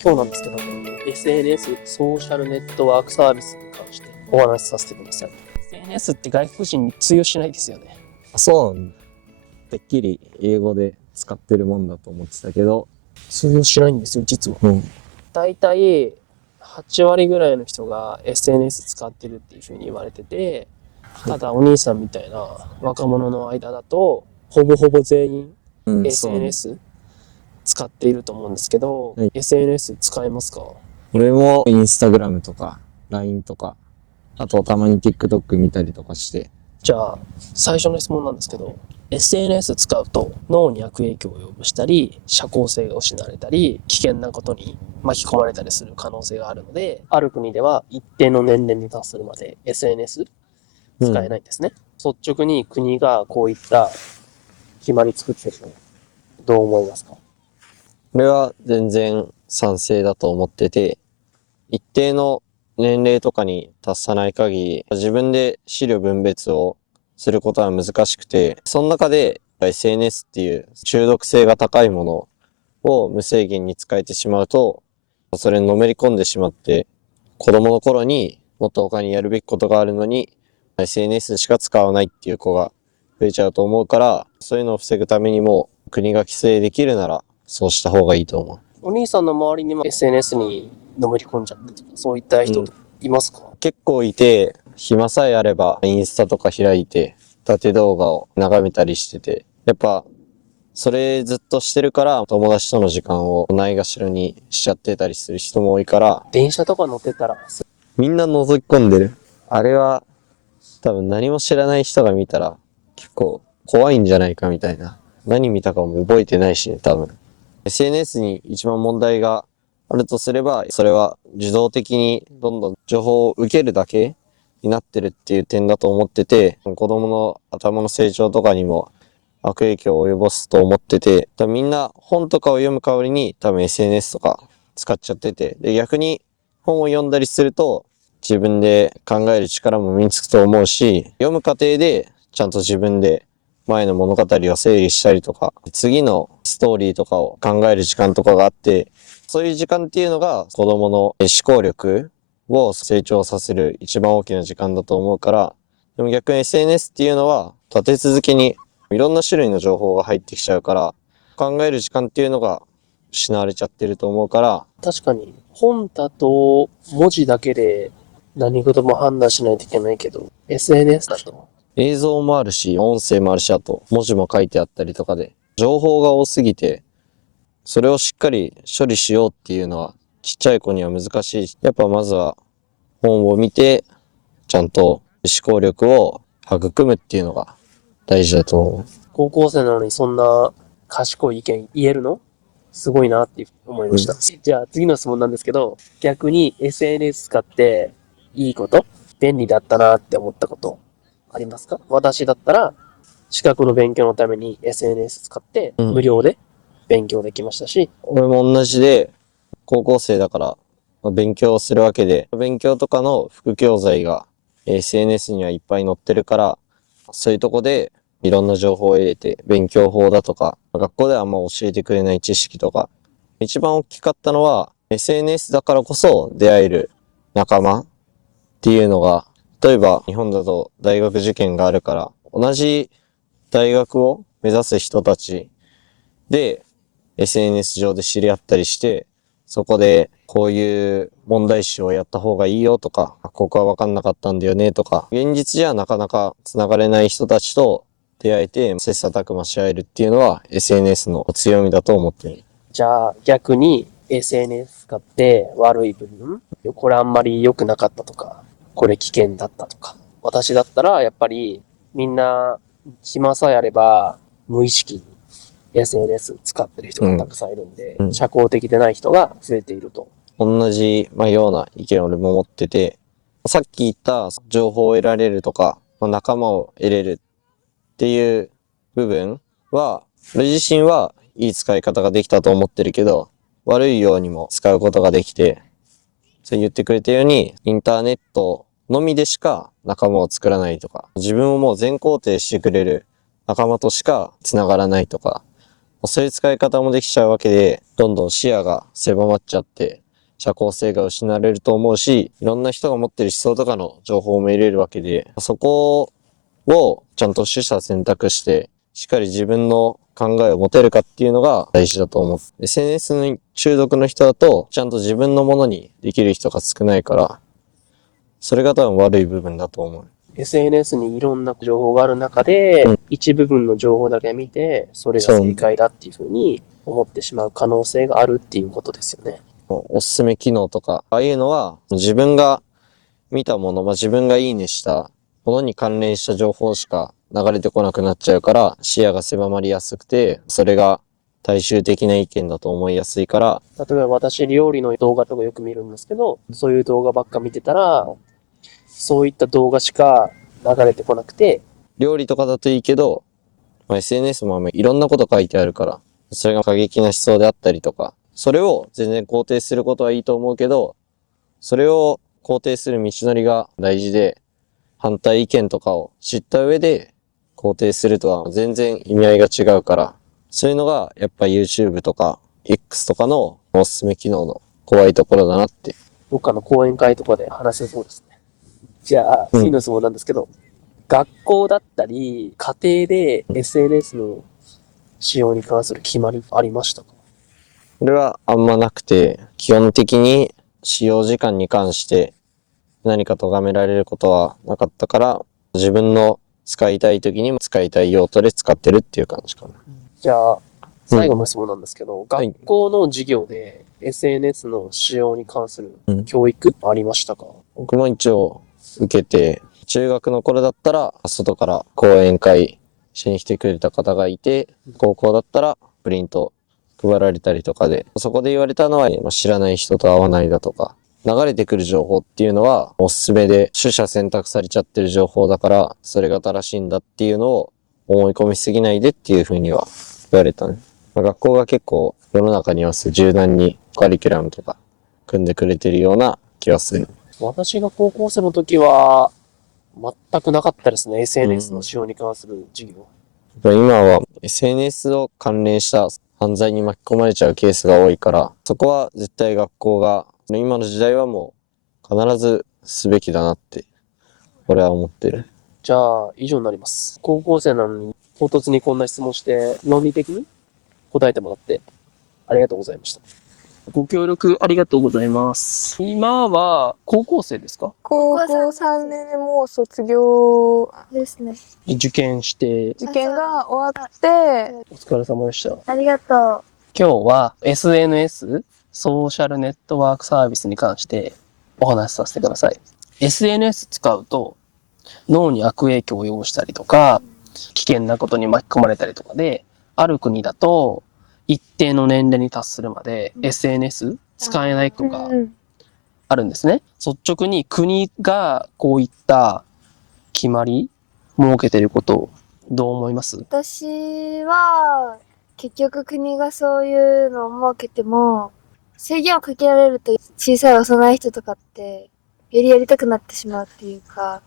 今日なんですけど、SNS、ソーシャルネットワークサービスに関してお話しさせてください。SNS って外国人に通用しないですよね。そうなんだ。てっきり英語で使ってるもんだと思ってたけど。通用しないんですよ、実は。だいたい8割ぐらいの人が SNS 使ってるっていう風に言われてて、ただお兄さんみたいな若者の間だと、ほぼほぼ全員 SNS 使っていると思うんですけど、はい、SNS 使えますか？俺もインスタグラムとか LINE とか、あとたまに TikTok 見たりとかして。じゃあ、最初の質問なんですけど、SNS 使うと脳に悪影響を及ぼしたり、社交性が失われたり、危険なことに巻き込まれたりする可能性があるので、ある国では一定の年齢に達するまで SNS 使えないんですね。率直に国がこういった決まり作ってるの、どう思いますか？俺は全然賛成だと思ってて、一定の年齢とかに達さない限り、自分で資料分別をすることは難しくて、その中で SNS っていう中毒性が高いものを無制限に使えてしまうと、それにのめり込んでしまって、子供の頃にもっと他にやるべきことがあるのに、SNS しか使わないっていう子が増えちゃうと思うから、そういうのを防ぐためにも国が規制できるなら、そうした方がいいと思う。お兄さんの周りにも SNS にのめり込んじゃってとか、そういった人いますか？結構いて、暇さえあればインスタとか開いて、縦動画を眺めたりしてて、やっぱ、それずっとしてるから友達との時間をないがしろにしちゃってたりする人も多いから、電車とか乗ってたら、みんな覗き込んでる。あれは多分何も知らない人が見たら結構怖いんじゃないかみたいな。何見たかも覚えてないしね、多分。SNS に一番問題があるとすれば、それは自動的にどんどん情報を受けるだけになってるっていう点だと思ってて、子供の頭の成長とかにも悪影響を及ぼすと思ってて、みんな本とかを読む代わりに多分 SNS とか使っちゃってて、で逆に本を読んだりすると自分で考える力も身につくと思うし、読む過程でちゃんと自分で前の物語を整理したりとか、次のストーリーとかを考える時間とかがあって、そういう時間っていうのが子供の思考力を成長させる一番大きな時間だと思うから、でも逆に SNS っていうのは立て続けにいろんな種類の情報が入ってきちゃうから、考える時間っていうのが失われちゃってると思うから。確かに本だと文字だけで何事も判断しないといけないけど、SNS だと映像もあるし、音声もあるし、あと文字も書いてあったりとかで、情報が多すぎて、それをしっかり処理しようっていうのはちっちゃい子には難しい。やっぱまずは本を見て、ちゃんと思考力を育むっていうのが大事だと思う。高校生なのにそんな賢い意見言えるのすごいなって思いました。じゃあ次の質問なんですけど、逆に SNS 使っていいこと、便利だったなって思ったことありますか？私だったら資格の勉強のために SNS 使って無料で勉強できましたし、俺も同じで、高校生だから勉強するわけで、勉強とかの副教材が SNS にはいっぱい載ってるから、そういうとこでいろんな情報を入れて、勉強法だとか、学校ではあんま教えてくれない知識とか、一番大きかったのは SNS だからこそ出会える仲間っていうのが、例えば日本だと大学受験があるから、同じ大学を目指す人たちで SNS 上で知り合ったりして、そこでこういう問題集をやった方がいいよとか、ここは分かんなかったんだよねとか、現実じゃなかなか繋がれない人たちと出会えて切磋琢磨し合えるっていうのは SNS の強みだと思っている。じゃあ逆に SNS 使って悪い部分、これあんまり良くなかったとか、これ危険だったとか。私だったらやっぱりみんな暇さえあれば無意識に SNS 使ってる人がたくさんいるんで、社交的でない人が増えていると。同じ、ような意見を俺も持ってて、さっき言った情報を得られるとか、仲間を得れるっていう部分は、俺自身はいい使い方ができたと思ってるけど、悪いようにも使うことができて、そう言ってくれたように、インターネットのみでしか仲間を作らないとか、自分をもう全肯定してくれる仲間としか繋がらないとか、そういう使い方もできちゃうわけで、どんどん視野が狭まっちゃって、社交性が失われると思うし、いろんな人が持ってる思想とかの情報も入れるわけで、そこをちゃんと取捨選択して、しっかり自分の考えを持てるかっていうのが大事だと思う。SNS に中毒の人だと、ちゃんと自分のものにできる人が少ないから、それが多分悪い部分だと思う。SNS にいろんな情報がある中で、うん一部分の情報だけ見て、それが正解だっていうふうに思ってしまう可能性があるっていうことですよね。おすすめ機能とか、ああいうのは自分が見たもの、自分がいいねしたものに関連した情報しか流れてこなくなっちゃうから、視野が狭まりやすくて、それが大衆的な意見だと思いやすいから、例えば私料理の動画とかよく見るんですけど、そういう動画ばっか見てたら、そういった動画しか流れてこなくて、料理とかだといいけど、SNS もいろんなこと書いてあるから、それが過激な思想であったりとか、それを全然肯定することはいいと思うけど、それを肯定する道のりが大事で、反対意見とかを知った上で肯定するとは全然意味合いが違うから、そういうのがやっぱ YouTube とか X とかのおすすめ機能の怖いところだなって。どっかの講演会とかで話せそうですね。じゃあ、次の質問なんですけど、学校だったり、家庭で SNS の使用に関する決まりありましたか？これはあんまなくて、基本的に使用時間に関して何か咎められることはなかったから、自分の使いたい時にも使いたい用途で使ってるっていう感じかな。じゃあ、最後の質問なんですけど、はい学校の授業で SNS の使用に関するうん教育ありましたか？僕も一応受けて、中学の頃だったら外から講演会しに来てくれた方がいて、高校だったらプリント配られたりとかで、そこで言われたのは知らない人と会わないだとか、流れてくる情報っていうのはおすすめで取捨選択されちゃってる情報だから、それが正しいんだっていうのを思い込みすぎないでっていうふうには言われたね。学校が結構世の中に合わせて柔軟にカリキュラムとか組んでくれてるような気がする。私が高校生の時は、全くなかったですね。SNS の使用に関する授業。今は SNS を関連した犯罪に巻き込まれちゃうケースが多いから、そこは絶対学校が、今の時代はもう必ずすべきだなって、俺は思ってる。じゃあ、以上になります。高校生なのに、唐突にこんな質問して、論理的に答えてもらって、ありがとうございました。ご協力ありがとうございます。今は、高校生ですか？高校3年でもう卒業ですね。受験して、受験が終わって、お疲れ様でした。ありがとう。今日は SNS、ソーシャルネットワークサービスに関してお話しさせてください。SNS 使うと脳に悪影響を及ぼしたりとか、危険なことに巻き込まれたりとかで、ある国だと一定の年齢に達するまで SNS 使えないとかあるんですね。率直に国がこういった決まり設けてることをどう思います？私は、結局国がそういうのを設けても、制限をかけられると小さい幼い人とかって、よりやりたくなってしまうっていうか、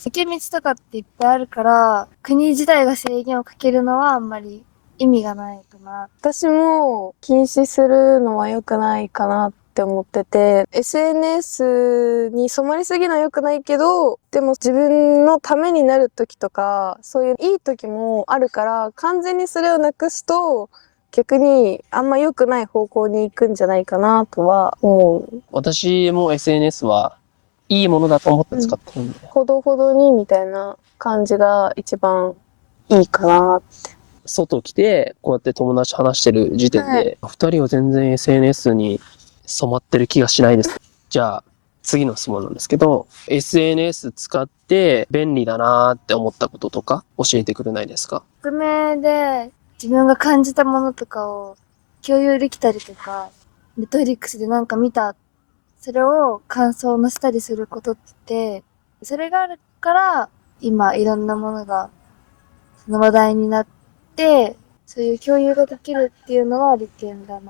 抜け道とかっていっぱいあるから、国自体が制限をかけるのはあんまり意味がないかな。私も禁止するのは良くないかなって思ってて、SNS に染まりすぎるのは良くないけど、でも自分のためになる時とか、そういういい時もあるから、完全にそれをなくすと、逆にあんま良くない方向に行くんじゃないかなとは思う。私も SNS はいいものだと思って使ってるんで。ほどほどにみたいな感じが一番いいかな。外来て、こうやって友達話してる時点はで、二人は全然 SNS に染まってる気がしないです。じゃあ、次の質問なんですけど、SNS 使って便利だなーって思ったこととか教えてくれないですか？匿名で自分が感じたものとかを共有できたりとか、ネットフリックスでなんか見た、それを感想を載せたりすることって、それがあるから今いろんなものがその話題になって、そういう共有ができるっていうのは利点だなっ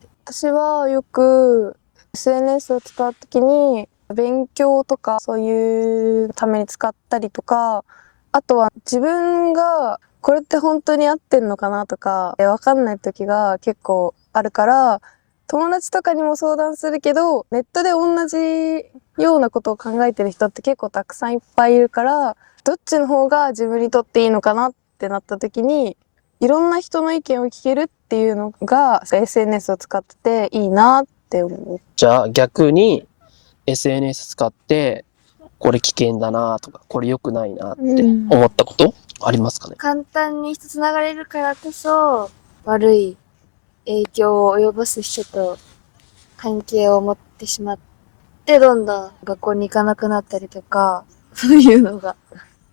て。私はよく SNS を使うときに勉強とかそういうために使ったりとか、あとは自分がこれって本当に合ってんのかなとか、わかんない時が結構あるから、友達とかにも相談するけど、ネットで同じようなことを考えてる人って結構たくさんいっぱいいるから、どっちの方が自分にとっていいのかなってなった時に、いろんな人の意見を聞けるっていうのが SNS を使ってていいなって思う。じゃあ逆に SNS 使ってこれ危険だなとかこれ良くないなって思ったことありますかね？簡単に人つながれるからこそ、悪い影響を及ぼす人と関係を持ってしまって、どんどん学校に行かなくなったりとか、そういうのが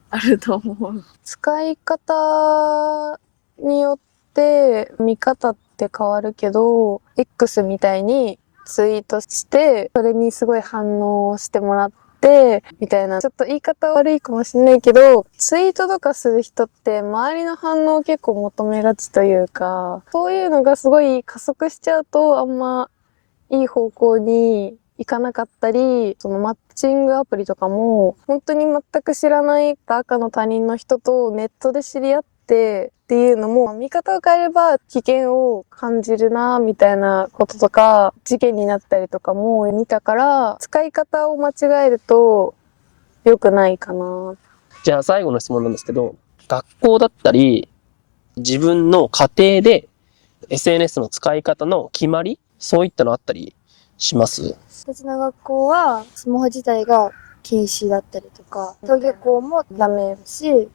あると思う。使い方によって見方って変わるけど、X みたいにツイートして、それにすごい反応してもらって、みたいな、ちょっと言い方悪いかもしれないけど、ツイートとかする人って周りの反応を結構求めがちというか、そういうのがすごい加速しちゃうと、あんまいい方向に行かなかったり、そのマッチングアプリとかも、本当に全く知らない赤の他人の人とネットで知り合ってっていうのも、見方を変えれば危険を感じるな、みたいなこととか、事件になったりとかも見たから、使い方を間違えると良くないかな。じゃあ最後の質問なんですけど、学校だったり自分の家庭で SNS の使い方の決まり、そういったのあったりします？別の学校はスマホ自体が禁止だったりとか、登下校もダメだし、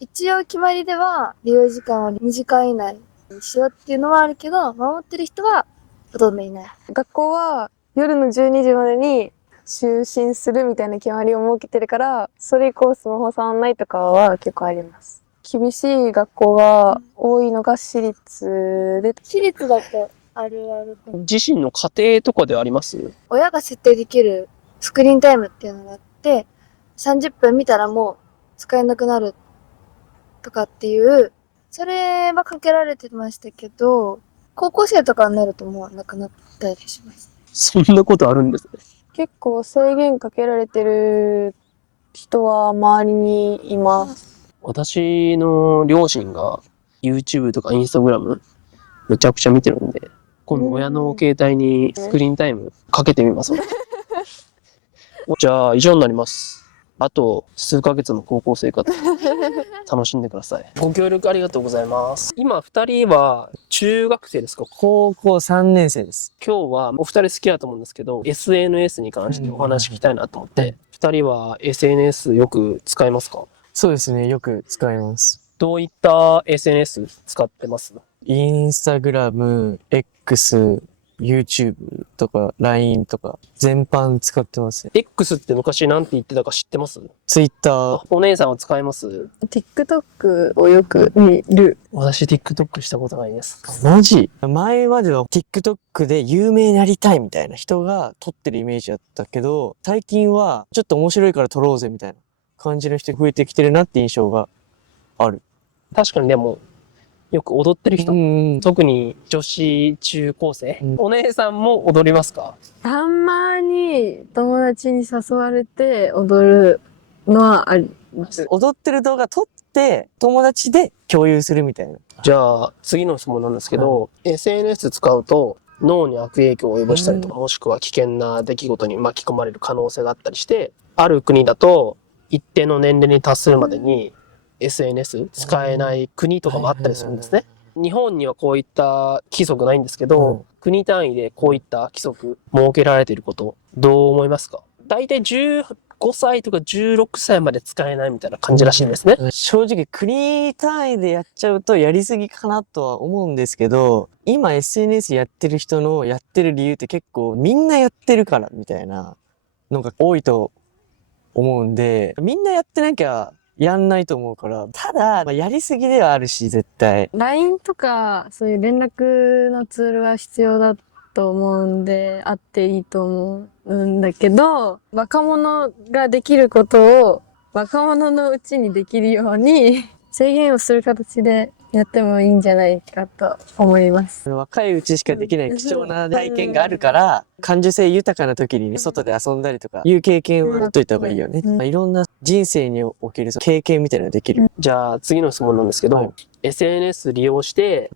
一応決まりでは利用時間を2時間以内にしようっていうのはあるけど、守ってる人はほとんどいない。学校は夜の12時までに就寝するみたいな決まりを設けてるから、それ以降スマホ触んないとかは結構あります。厳しい学校が多いのが私立で、私立だとあるあると思う。自身の家庭とかであります？親が設定できるスクリーンタイムっていうのがあって、30分見たらもう使えなくなるとかっていう、それはかけられてましたけど、高校生とかになるともうなくなったりします。そんなことあるんですね。結構制限かけられてる人は周りにいます。私の両親が YouTube とか Instagram めちゃくちゃ見てるんで、今度親の携帯にスクリーンタイムかけてみますわ。じゃあ以上になります。あと数ヶ月の高校生活楽しんでください。ご協力ありがとうございます。今2人は中学生ですか？高校3年生です。今日はお二人好きだと思うんですけど、SNS に関してお話聞きたいなと思って、2人は SNS よく使いますか？そうですね。よく使います。どういった SNS 使ってます？インスタグラム、X、YouTube とか LINE とか全般使ってますね。X って昔なんて言ってたか知ってます？ Twitter、お姉さんは使います？ TikTok をよく見る。私 TikTok したことないです。マジ前までは TikTok で有名になりたいみたいな人が撮ってるイメージだったけど、最近はちょっと面白いから撮ろうぜみたいな感じの人が増えてきてるなって印象がある。確かにでも、よく踊ってる人、うん。特に女子中高生、お姉さんも踊りますか？たまに友達に誘われて踊るのはあります。踊ってる動画撮って友達で共有するみたいな。じゃあ、次の質問なんですけど、SNS 使うと脳に悪影響を及ぼしたりとか、もしくは危険な出来事に巻き込まれる可能性があったりして、ある国だと一定の年齢に達するまでに SNS 使えない国とかもあったりするんですね。日本にはこういった規則ないんですけど、国単位でこういった規則設けられていること、どう思いますか？大体15歳とか16歳まで使えないみたいな感じらしいんですね。正直国単位でやっちゃうとやりすぎかなとは思うんですけど、今 SNS やってる人のやってる理由って結構みんなやってるからみたいなのが多いと思うんで、みんなやってなきゃやんないと思うから、ただ、やりすぎではあるし、絶対。LINE とかそういう連絡のツールは必要だと思うんで、あっていいと思うんだけど、若者ができることを若者のうちにできるように制限をする形でやってもいいんじゃないかと思います。若いうちしかできない貴重な体験があるから、感受性豊かな時にね、外で遊んだりとかいう経験を持っといた方がいいよね。いろんな人生におけるその経験みたいなのができる。じゃあ次の質問なんですけど、はい SNS 利用して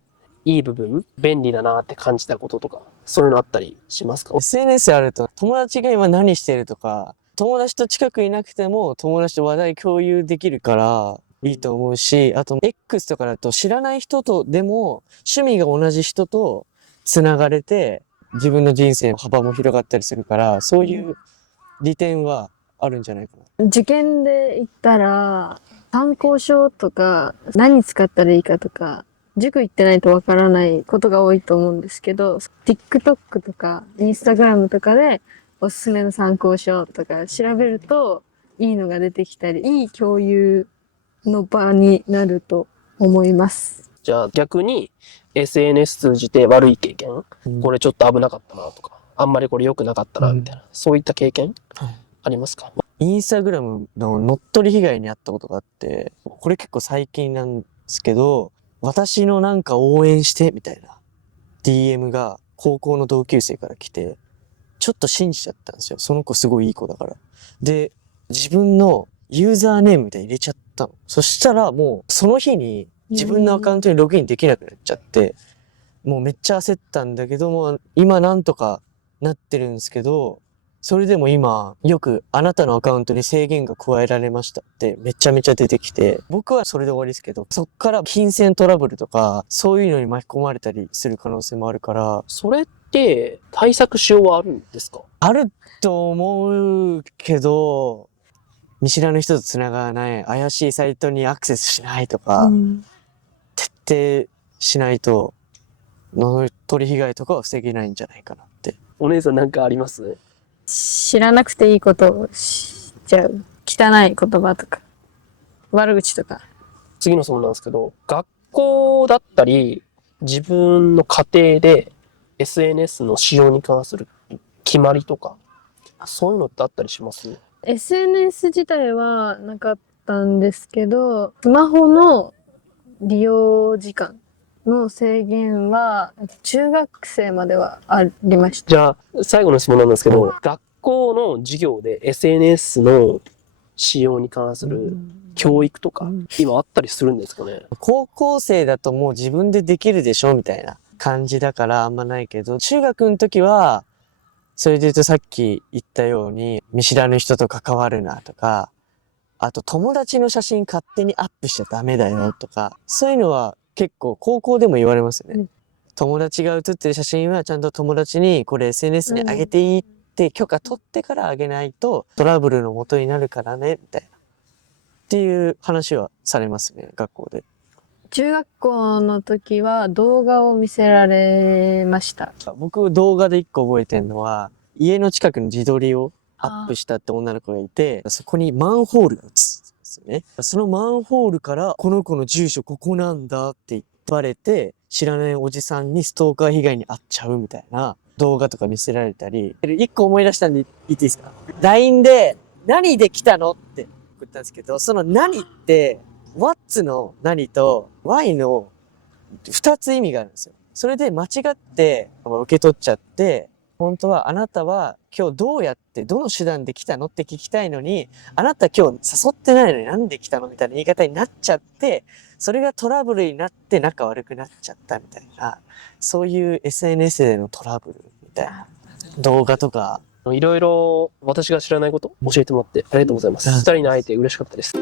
いい部分、便利だなって感じたこととか、そういうのあったりしますか？ SNS あると友達が今何してるとか、友達と近くいなくても友達と話題共有できるからいいと思うし、あと X とかだと知らない人とでも趣味が同じ人と繋がれて自分の人生の幅も広がったりするから、そういう利点はあるんじゃないかな。受験で言ったら、参考書とか、何使ったらいいかとか、塾行ってないとわからないことが多いと思うんですけど、TikTok とか Instagram とかでおすすめの参考書とか調べるといいのが出てきたり、いい共有の場になると思います。じゃあ逆に SNS 通じて悪い経験、これちょっと危なかったなとか、あんまりこれ良くなかったなみたいな、そういった経験ありますか？インスタグラムの乗っ取り被害に遭ったことがあって、これ結構最近なんですけど、私のなんか応援してみたいな DM が高校の同級生から来て、ちょっと信じちゃったんですよ。その子すごいいい子だから。で、自分のユーザーネームみたいに入れちゃったの。そしたらもうその日に自分のアカウントにログインできなくなっちゃって、もうめっちゃ焦ったんだけども、今なんとかなってるんですけど、それでも今、よくあなたのアカウントに制限が加えられましたってめちゃめちゃ出てきて、僕はそれで終わりですけど、そっから金銭トラブルとか、そういうのに巻き込まれたりする可能性もあるから、それって対策しようはあるんですか？あると思うけど、見知らぬ人と繋がらない、怪しいサイトにアクセスしないとか、徹底しないと、乗っ取り被害とかは防げないんじゃないかなって。お姉さんなんかあります？知らなくていいことをしちゃう。汚い言葉とか、悪口とか。次の質問なんですけど、学校だったり自分の家庭で SNS の使用に関する決まりとか、そういうのってあったりします？ SNS 自体はなかったんですけど、スマホの利用時間の制限は中学生まではありました。じゃあ最後の質問なんですけど、学校の授業で SNS の使用に関する教育とか、今あったりするんですかね？高校生だともう自分でできるでしょみたいな感じだからあんまないけど、中学の時は、それで言うとさっき言ったように、見知らぬ人と関わるなとか、あと友達の写真勝手にアップしちゃダメだよとか、そういうのは結構高校でも言われますよね。友達が写ってる写真はちゃんと友達にこれ SNS に上げていいって許可取ってから上げないとトラブルの元になるからね、みたいな。っていう話はされますね、学校で。中学校の時は動画を見せられました。僕動画で一個覚えてるのは、家の近くに自撮りをアップしたって女の子がいて、そこにマンホールが映すんですよね。そのマンホールからこの子の住所ここなんだって言われて、知らないおじさんにストーカー被害に遭っちゃうみたいな動画とか見せられたり、一個思い出したんで言っていいですか？ LINE で何で来たのって送ったんですけど、その何って、What's の何と Why の二つ意味があるんですよ。それで間違って受け取っちゃって、本当はあなたは今日どうやってどの手段で来たのって聞きたいのに、あなた今日誘ってないのになんで来たのみたいな言い方になっちゃって、それがトラブルになって仲悪くなっちゃったみたいな、そういう SNS でのトラブルみたいな動画とか。いろいろ私が知らないこと教えてもらってありがとうございます。二人の会えて嬉しかったです。